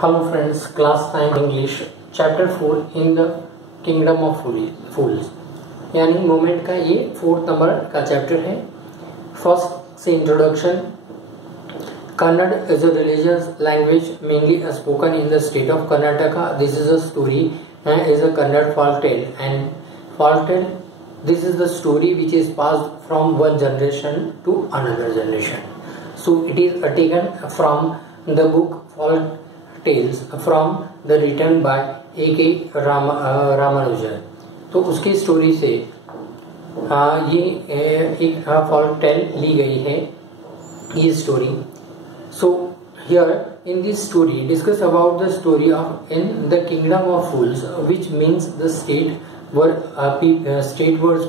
Hello friends, class 9 English, chapter 4 in the Kingdom of Fools। यानी moment का ये 4th number का chapter है। फर्स्ट से introduction. Kannada is a religious language mainly spoken in the state of Karnataka. This is a story is a Kannada folk tale, and folk tale, this is the story which is passed from one generation to another generation. So it is taken from the book folk tales from the written by A.K. Ramanujan. तो उसकी story से ये एक folk tale ली गई है ये story. So here in this story discuss about the story of in the kingdom of fools, which means the state where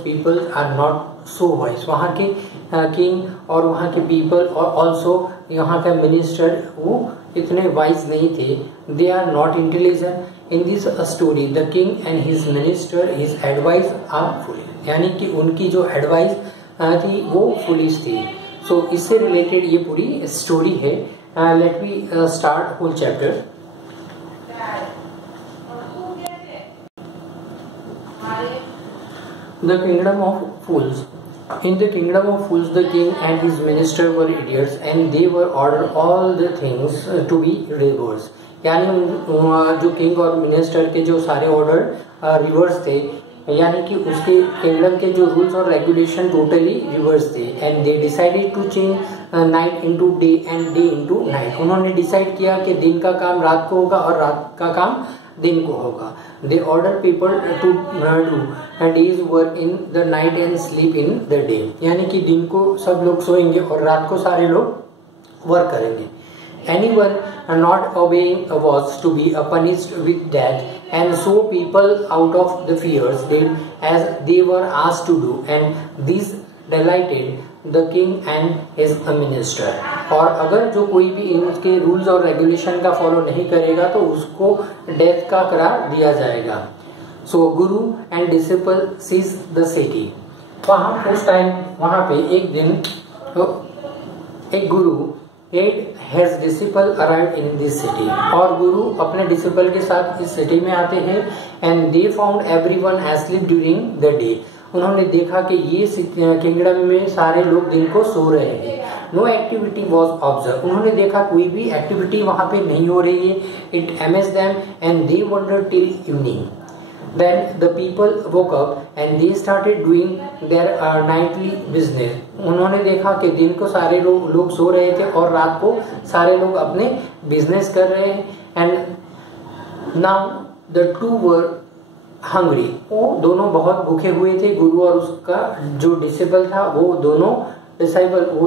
people are not so wise। वहाँ के किंग और वहाँ के पीपल और ऑल्सो यहाँ का मिनिस्टर वो इतने वाइज नहीं थे। They are not intelligent. In this story the king and his minister his advice are foolish, यानी कि उनकी जो एडवाइस थी वो फुलिश थी। सो इससे रिलेटेड ये पूरी स्टोरी है। Let me start whole chapter. The Kingdom of Fools। In the Kingdom of Fools, the king and his minister were idiots, and they were ordered all the things to be reversed। यानी जो king और minister के जो सारे order reverse थे, यानी कि उसके किंगडम के जो रूल्स और रेगुलेशन टोटली रिवर्स थे। And they decided to change night into day and day into night. उन्होंने डिसाइड किया कि दिन का काम रात को होगा और रात का काम दिन को होगा। They order people to do day's work in the night and sleep in the day, यानी कि दिन को सब लोग सोएंगे और रात को सारे लोग वर्क करेंगे। Anyone not obeying was to be punished with death, and so people out of the fears did as they were asked to do, and this delighted the king and his minister। और अगर जो कोई भी इनके rules और regulation का follow नहीं करेगा तो उसको डेथ का करार दिया जाएगा। So guru and disciple sees the city. वहाँ उस टाइम वहाँ पे एक दिन एक गुरु his disciple arrived in this city, और गुरु अपने डिसिपल के साथ इस सिटी में आते हैं। and they found everyone asleep during the day। उन्होंने देखा कि ये किंगडम में सारे लोग दिन को सो रहे हैं। No activity was observe. उन्होंने देखा कोई भी एक्टिविटी वहां पे नहीं हो रही है। It amazed them and they wondered till evening. Then the people woke up and they started doing their nightly business। उन्होंने देखा कि दिन को सारे लोग सो रहे थे और रात को सारे लोग अपने बिजनेस कर रहे हैं। And now the two were hungry. वो दोनों बहुत भूखे हुए थे। गुरु और उसका जो डिसिपल था वो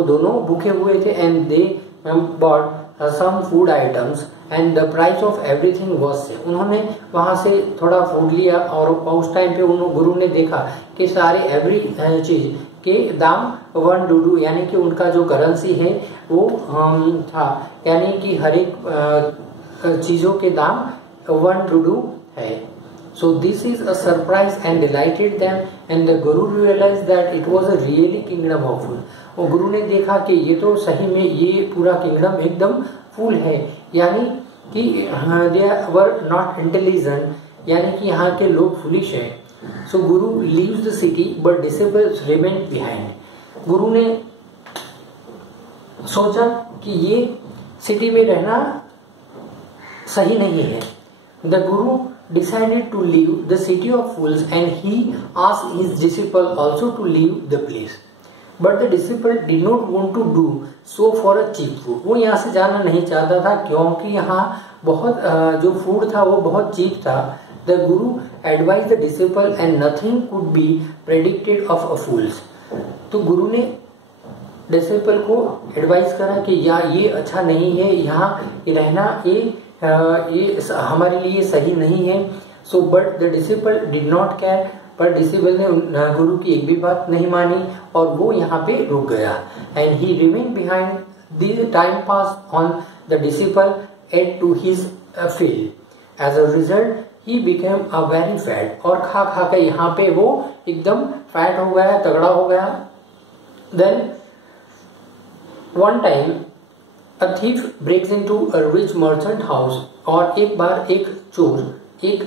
दोनों भूखे हुए थे। And they bought some food items and the price of everything was same। उन्होंने वहां से थोड़ा फूड लिया और उस टाइम पे गुरु ने देखा कि सारे एवरी चीज के दाम 1 डूडू, यानी कि उनका जो करेंसी है वो था, यानी कि हर एक चीजों के दाम 1 डूडू है। So this is a surprise and delighted them, and the Guru realized that it was a really kingdom of fool। और गुरु ने देखा कि ये तो सही में ये पूरा किंगडम एकदम फूल है, यानी कि they were not intelligent, यानी कि यहाँ के लोग फुलिश हैं। So Guru leaves the city but disciples remain behind। गुरु ने सोचा कि ये सिटी में रहना सही नहीं है। The Guru decided to leave the city of fools, and he asked his disciple also to leave the place, but the disciple did not want to do so for a cheap food। वो यहाँ से जाना नहीं चाहता था क्योंकि यहाँ बहुत जो फूड था वो बहुत चीप था। The Guru advised the disciple and nothing could be predicted of a fools। तो गुरु ने डिसिपल को एडवाइस करा कि ये अच्छा नहीं है, यहाँ रहना ये हमारे लिए सही नहीं है। So but the disciple did not care. पर डिसिपल ने गुरु की एक भी बात नहीं मानी और वो यहाँ पे रुक गया। And he remain behind. The time pass on the disciple ate to his field. As a result he became a very fat. और खा खा के यहाँ पे वो एकदम फैट हो गया, तगड़ा हो गया। Then one time A thief breaks into a rich merchant house. और एक बार एक चोर एक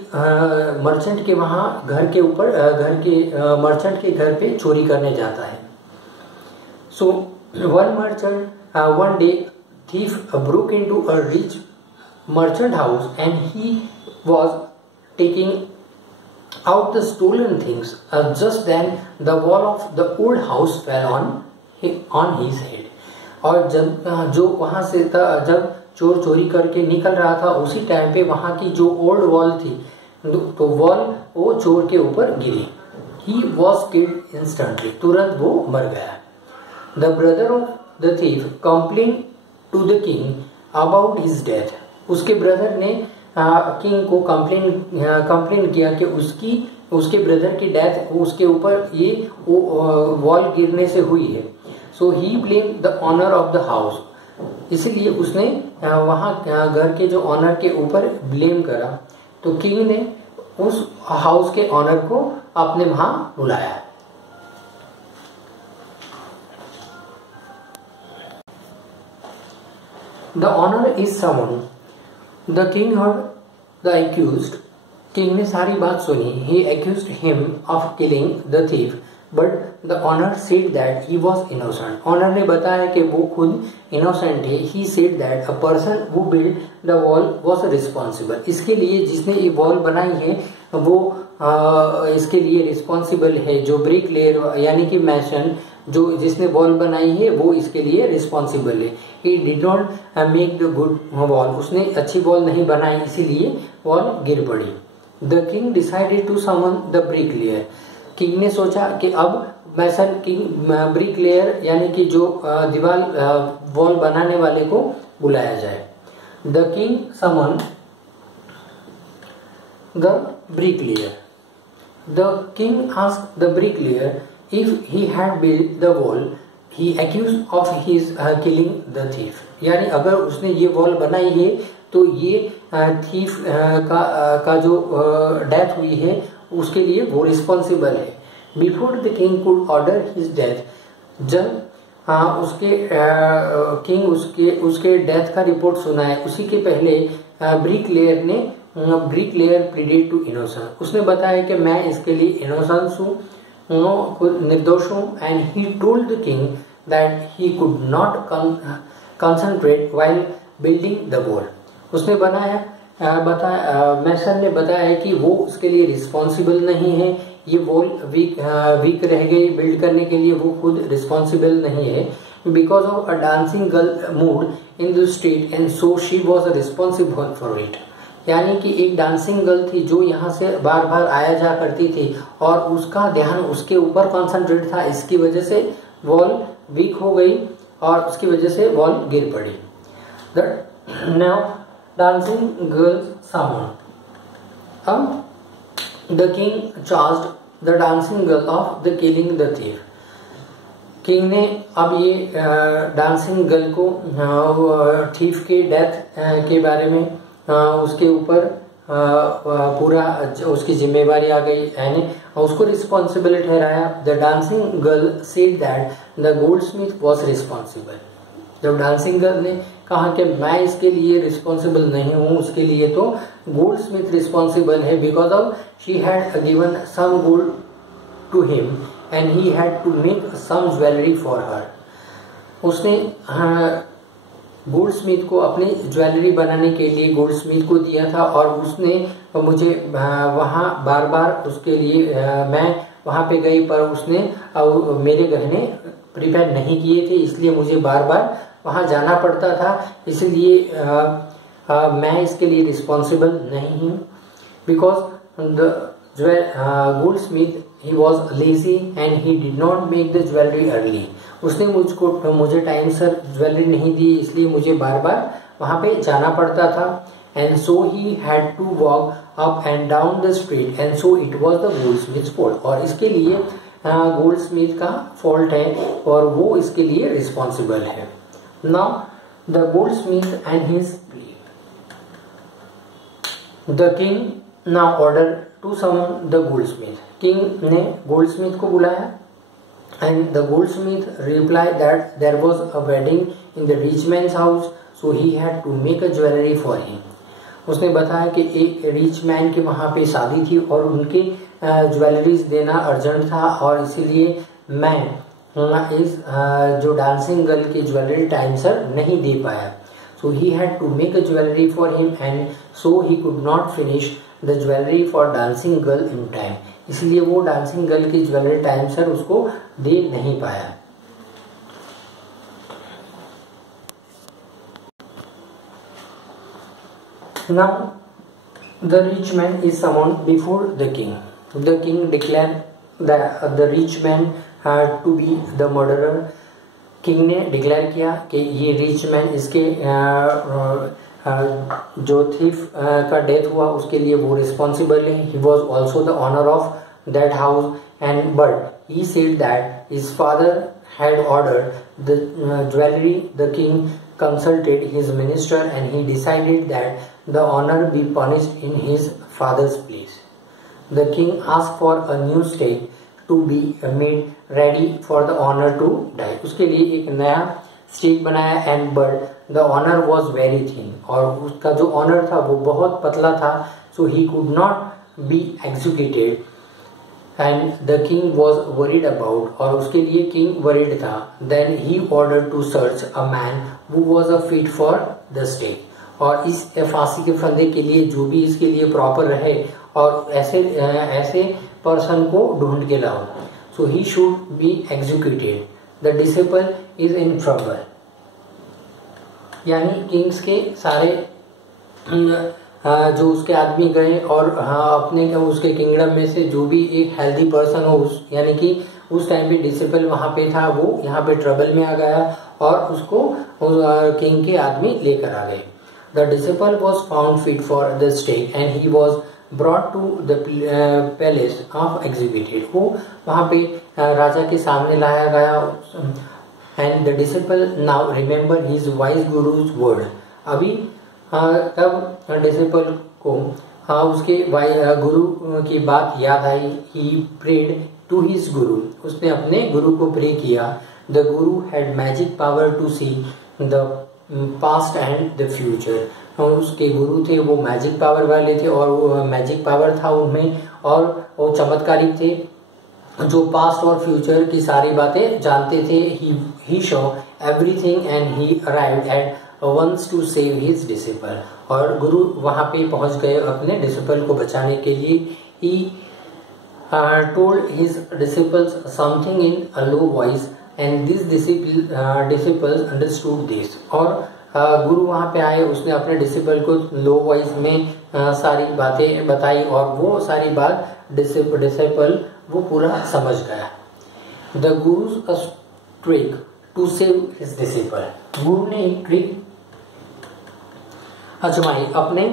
मर्चेंट के वहां घर के ऊपर मर्चेंट के घर पे चोरी करने जाता है. So one day thief broke into a rich merchant house and he was taking out the stolen things. Just then the wall of the old house fell on his head. और जब जो वहां से जब चोर चोरी करके निकल रहा था उसी टाइम पे वहां की जो ओल्ड वॉल थी तो वॉल वो चोर के ऊपर गिरी. He was killed instantly. तुरंत वो मर गया. The brother of the thief complained to the king about his death. उसके ब्रदर ने किंग को कंप्लेन किया कि उसके ब्रदर की डेथ उसके ऊपर ये वॉल गिरने से हुई है. So he blame the owner of the house. इसीलिए उसने वहां घर के जो ऑनर के ऊपर ब्लेम करा. तो किंग ने उस हाउस के ऑनर को अपने वहां बुलाया. The owner is summon. The king heard the accused. King ने सारी बात सुनी. He accused him of killing the thief but the owner said that he was innocent. Owner ने बताया कि वो खुद इनोसेंट है. He said that a person who build the wall was responsible. इसके लिए जिसने ये वॉल बनाई है वो इसके लिए रिस्पॉन्सिबल है. जो ब्रिक लेयर यानी कि मैसन जो जिसने वॉल बनाई है वो इसके लिए रिस्पॉन्सिबल है. He did not make the good wall. उसने अच्छी वॉल नहीं बनाई इसीलिए वॉल गिर पड़ी. The king decided to summon the brick layer. King ने सोचा कि अब मैसन की ब्रिक लेयर यानी कि जो दीवार वॉल बनाने वाले को बुलाया जाए. The king summon the brick layer. The king asked the brick layer if he had build the wall he accused of his killing the thief. यानी अगर उसने ये वॉल बनाई है तो ये थीफ का जो डेथ हुई है उसके लिए वो रिस्पॉन्सिबल है. Before the king could order his death. जब उसके किंग उसके डेथ का रिपोर्ट सुना है उसी के पहले brick layer pleaded to innocence. उसने बताया कि मैं इसके लिए इनोसेंस हूँ, निर्दोष हूँ. And he told the king that he could not concentrate while building the wall. उसने मैसन ने बताया कि वो उसके लिए रिस्पॉन्सिबल नहीं है. ये वॉल वीक रह गई बिल्ड करने के लिए वो खुद रिस्पॉन्सिबल नहीं है. Because of a dancing girl mood in the street and so she was responsible for it. यानी कि एक डांसिंग गर्ल थी जो यहाँ से बार बार आया जा करती थी और उसका ध्यान उसके ऊपर कॉन्सेंट्रेट था. इसकी वजह से वॉल वीक हो गई और उसकी वजह से वॉल गिर पड़ी. Now dancing girls summoned. The king charged the dancing girl of the killing the thief. King ने अब ये डांसिंग गर्ल को थीफ के डेथ के बारे में उसके ऊपर पूरा उसकी जिम्मेवारी आ गई यानी उसको रिस्पॉन्सिबल ठहराया. The dancing girl said that the Goldsmith was responsible. जब डांसिंग गर्ल ने कहा कि मैं इसके लिए रिस्पॉन्सिबल नहीं हूँ, उसके लिए तो गोल्ड स्मिथ रिस्पॉन्सिबल है. Because of she had given some gold to him and he had to make some jewellery for her. उसने गोल्ड स्मिथ को अपनी ज्वेलरी बनाने के लिए गोल्ड स्मिथ को दिया था और उसने मुझे वहाँ बार बार उसके लिए मैं वहाँ पे गई पर उसने मेरे गहने प्रिपेयर नहीं किए थे इसलिए मुझे बार बार वहां जाना पड़ता था. इसलिए मैं इसके लिए रिस्पॉन्सिबल नहीं हूँ. Because the gold Smith he was lazy and he did not make the jewellery early. उसने मुझे टाइम सर ज्वेलरी नहीं दी इसलिए मुझे बार बार वहां पे जाना पड़ता था. And so he had to walk up and down the street and so it was the goldsmith fault. और इसके लिए गोल्ड स्मिथ का फॉल्ट है और वो इसके लिए रिस्पॉन्सिबल है. Now the goldsmith and his plea. The king now ordered to summon the goldsmith. King ने goldsmith को बुलाया and the goldsmith replied that there was a wedding in the rich man's house. So he had to make a jewellery for him. उसने बताया कि एक rich man के वहाँ पे शादी थी और उनके ज्वेलरीज देना अर्जेंट था, और इसीलिए मैं इस जो डांसिंग गर्ल की ज्वेलरी टाइम सर नहीं दे पाया। So he had to make a jewellery for him and so he could not finish the jewellery for dancing girl in time. इसलिए वो डांसिंग गर्ल की ज्वेलरी टाइम सर उसको दे नहीं पाया। Now the rich man is summoned before the king. The king declared that the rich man had to be the murderer. King ने declare किया कि ये रिच मैन, इसके जो थीफ का डेथ हुआ उसके लिए वो रिस्पॉन्सिबल है। He was also the owner of that house and but he said that his father had ordered the jewelry. The king consulted his minister and he decided that the owner be punished in his father's place. The king asked for a new stake to be made ready for the owner to die. उसके लिए एक नया stake बनाया and but the owner was very thin, और उसका जो honour था वो बहुत पतला था, so he could not be executed. And the king was worried about, और उसके लिए king worried था. Then he ordered to search a man who was a fit for the stake. और इस फांसी के फंदे के लिए जो भी इसके लिए प्रॉपर रहे और ऐसे पर्सन को ढूंढ के लाओ. So he should be executed. The disciple is in trouble. यानी किंग्स के सारे जो उसके आदमी गए और अपने उसके किंगडम में से जो भी एक हेल्दी पर्सन हो, यानी कि उस टाइम पे डिसिपल वहां पे था, वो यहाँ पे ट्रबल में आ गया और उसको किंग के आदमी लेकर आ गए. The disciple was found fit for the stake and he was brought to the palace of executed. वो वहां पे राजा के सामने लाया गया. And the disciple now remember his wise guru's word. अभी तब डिसिपल को उसके गुरु की बात याद आई. He prayed to his guru. उसने अपने गुरु को प्रे किया. The guru had magic power to see the past and the future. उसके गुरु थे वो मैजिक पावर वाले थे और वो मैजिक पावर था उनमें, और वो चमत्कारी थे जो पास्ट और फ्यूचर की सारी बातें जानते थे. He show everything and he arrived at wants to save his disciple. और गुरु वहां पे पहुंच गए अपने डिसिपल को बचाने के लिए. He told his disciples something in a low voice and these disciples understood this. और गुरु वहां पे आए, उसने अपने डिसिपल को लो वॉइस में सारी बातें बताई और वो सारी बात डिसिपल वो पूरा समझ गया. The guru's trick to save his disciple. गुरु ने एक ट्रिक आजमाई अपने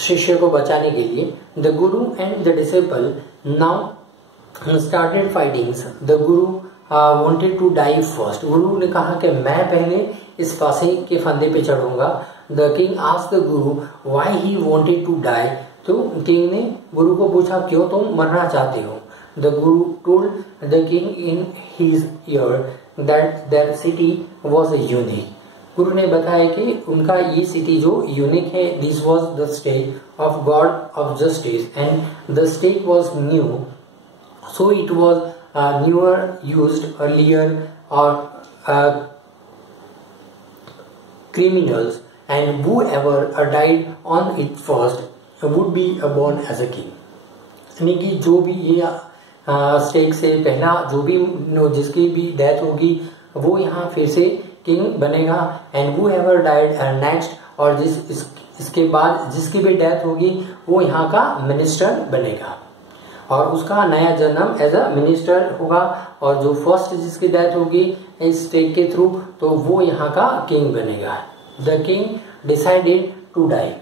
शिष्य को बचाने के लिए. The Guru and the disciple now started fightings. The Guru wanted to die first. गुरु ने कहा कि मैं पहले इस फांसी के फंदे पे चढ़ूंगा. The king asked the guru why he wanted to die. तो किंग ने गुरु को पूछा क्यों तुम मरना चाहते हो. The Guru told the king in his year that there city was unique. गुरु ने बताया कि उनका ये सिटी जो यूनिक है, this was the stake of god of justice and the stake was new, so it was newer used earlier और criminals and whoever died on it first would be born as a king. यानी कि जो भी ये stake से पहला जो भी जिसकी भी डेथ होगी वो यहाँ फिर से किंग बनेगा. एंड whoever died नेक्स्ट, और इसके बाद जिसकी भी डेथ होगी वो यहाँ का मिनिस्टर बनेगा और उसका नया जन्म एज अ मिनिस्टर होगा. और जो फर्स्ट जिसकी डेथ होगी इस स्टेक के थ्रू तो वो यहाँ का किंग बनेगा. The king decided to die.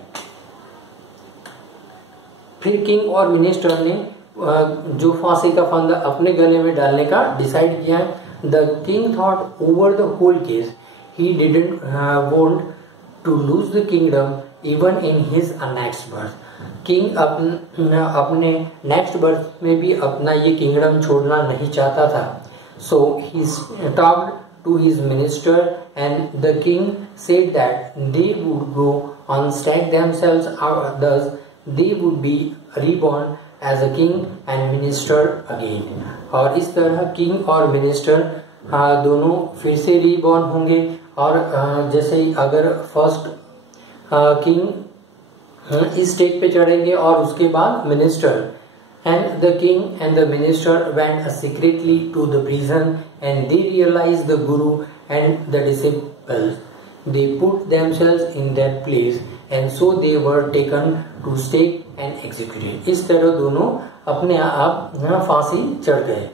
फिर किंग और मिनिस्टर ने जो फांसी का फंदा अपने गले में डालने का डिसाइड किया. The king thought over the whole case. He didn't want to lose the kingdom even in his next birth. King अपने नेक्स्ट बर्थ में भी अपना ये किंगडम छोड़ना नहीं चाहता था. So he talked to his minister and the king said that they would go on stack themselves, thus they would be reborn as a king and minister again. और इस तरह किंग और मिनिस्टर दोनों फिर से रीबॉर्न होंगे। और जैसे अगर फर्स्ट किंग इस स्टेज पे चढ़ेंगे और उसके बाद minister, and the king and the minister went secretly to the prison and they realized the guru and the disciples. They put themselves in that place and so they were taken to stake and executed. इस तरह दोनों अपने आप फांसी चढ़ गए।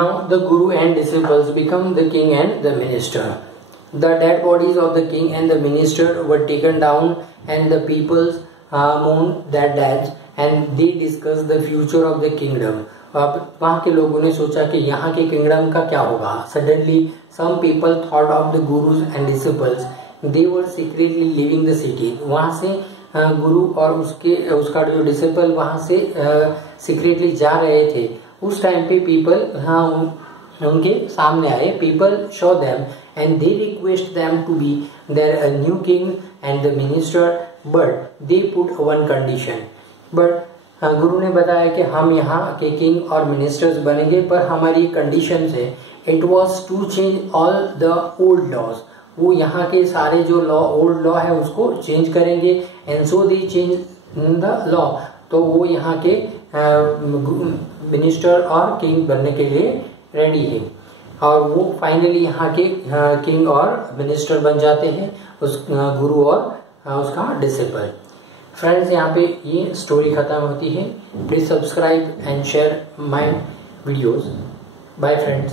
Now the guru and disciples become the king and the minister. The dead bodies of the king and the minister were taken down and the peoples mourned their deaths and they discussed the future of the kingdom. अब वहाँ के लोगों ने सोचा कि यहाँ के kingdom का क्या होगा। Suddenly some people thought of the gurus and disciples. They were secretly leaving the city. वहाँ से गुरु और उसका जो डिसिपल वहाँ से सीक्रेटली जा रहे थे। उस टाइम पे पीपल उनके सामने आए। People show them and they request them to be their new king and the minister, but they put one condition. But गुरु ने बताया कि हम यहाँ के किंग और मिनिस्टर्स बनेंगे, पर हमारी कंडीशन है it was to change all the old laws. वो यहाँ के सारे जो लॉ ओल्ड लॉ है उसको चेंज करेंगे and so they change the law. तो वो यहाँ के मिनिस्टर और किंग बनने के लिए रेडी है और वो फाइनली यहाँ के किंग और मिनिस्टर बन जाते हैं, उस गुरु और उसका डिसिपल। फ्रेंड्स, यहाँ पे ये स्टोरी खत्म होती है। Please subscribe and share my videos. Bye friends.